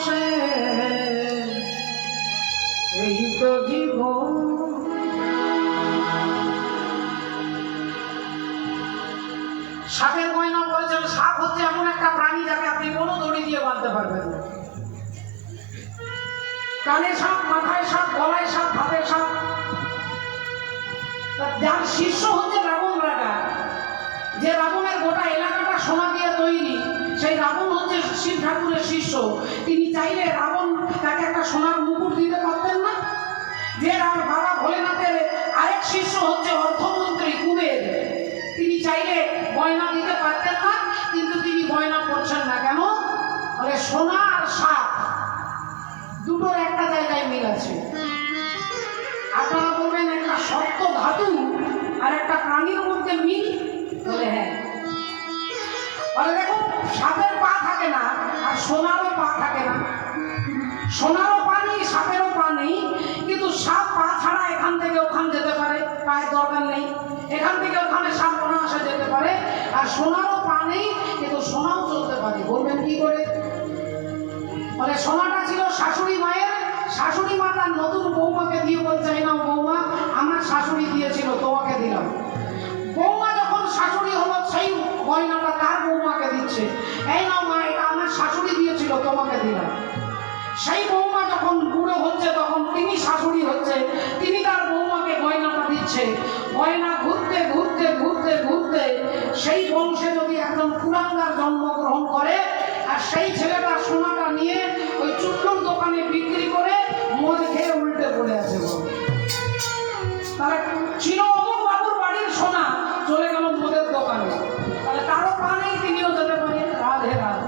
বসে এই তো জীবন। সাপের গয়না বলেছেন, সাপ হচ্ছে এমন একটা প্রাণী যাকে আপনি কোনো দড়ি দিয়ে বাঁধতে পারবেন না। কানে সাপ, মাথায় সাপ, গলায় সাপ, হাতে সাপ। যার শিষ্য হচ্ছে রাবণ রাজা, যে রাবণের গোটা এলাকাটা সোনা দিয়ে তৈরি, সেই রাবণ হচ্ছে শিব ঠাকুরের শিষ্য। তিনি চাইলে রাবণ তাকে একটা সোনার মুকুট দিতে পারতেন না? যে বাবা ভোলেনাথের আরেক শিষ্য হচ্ছে অর্থমন্ত্রী কুবের, তিনি চাইলে গয়না দিতে পারতেন না, কিন্তু তিনি গয়না করছেন না কেন? বলে সোনা আর সাপ দুটোর একটা জায়গায় মিল আছে। আপনারা বলবেন একটা শক্ত ধাতু আর একটা প্রাণীর মধ্যে মিল? বলে হ্যাঁ। বলে দেখুন, সাপের পা থাকে না আর সোনারও পা থাকে না। সোনারও পা নেই, সাপেরও পা নেই, কিন্তু সাপ পা ছাড়া এখান থেকে ওখান যেতে পারে, পায়ের দরকার নেই। এখান থেকে ওখানে সাপ অনায়াসে যেতে পারে। আর সোনারও পা নেই, কিন্তু সোনাও চলতে পারে। বলবেন কি করে? বলে সোনাটা ছিল শাশুড়ি মায়ের, শাশুড়ি মা তার নতুন বৌমাকে দিয়ে বলছে, এই নাও বৌমা, আমার শাশুড়ি দিয়েছিল, তোমাকে দিলাম। বৌমা যখন শাশুড়ি হলো, সেই গয়নাটা তার বৌমাকে দিচ্ছে, এই নাও মা, এটা আমার শাশুড়ি দিয়েছিল, তোমাকে দিলাম। সেই বৌমা যখন বুড়ো হচ্ছে, তখন তিনি শাশুড়ি হচ্ছে, তিনি তার বৌমাকে গয়নাটা দিচ্ছে। গয়না ঘুরতে ঘুরতে ঘুরতে ঘুরতে সেই বংশে যদি একজন কুলাঙ্গার জন্মগ্রহণ করে, আর সেই ছেলেটা সোনাটা নিয়ে ওই চুল্লুর দোকানে বিক্রি করে মদ খেয়ে উল্টে পড়ে আছে। তাহলে ছিল অমর বাবুর বাড়ির সোনা, চলে গেল মদের দোকানে, তাহলে তারও পা নেই, তিনিও যেতে পারে। রাধে রাধে।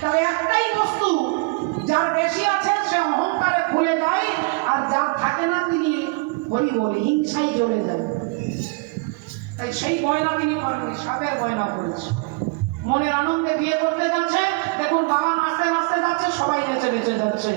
তাহলে একটাই বস্তু, যার বেশি আছে সে অহংকারে খুলে যায়, আর যার থাকে না তিনি হরি বলি হিংসাই জ্বলে যায়। তাই সেই গয়না তিনি করেননি, সাপের গয়না করেছে। মনের আনন্দে বিয়ে করতে যাচ্ছে, দেখুন বাবা নাচতে নাচতে যাচ্ছে, সবাই নেচে নেচে যাচ্ছে।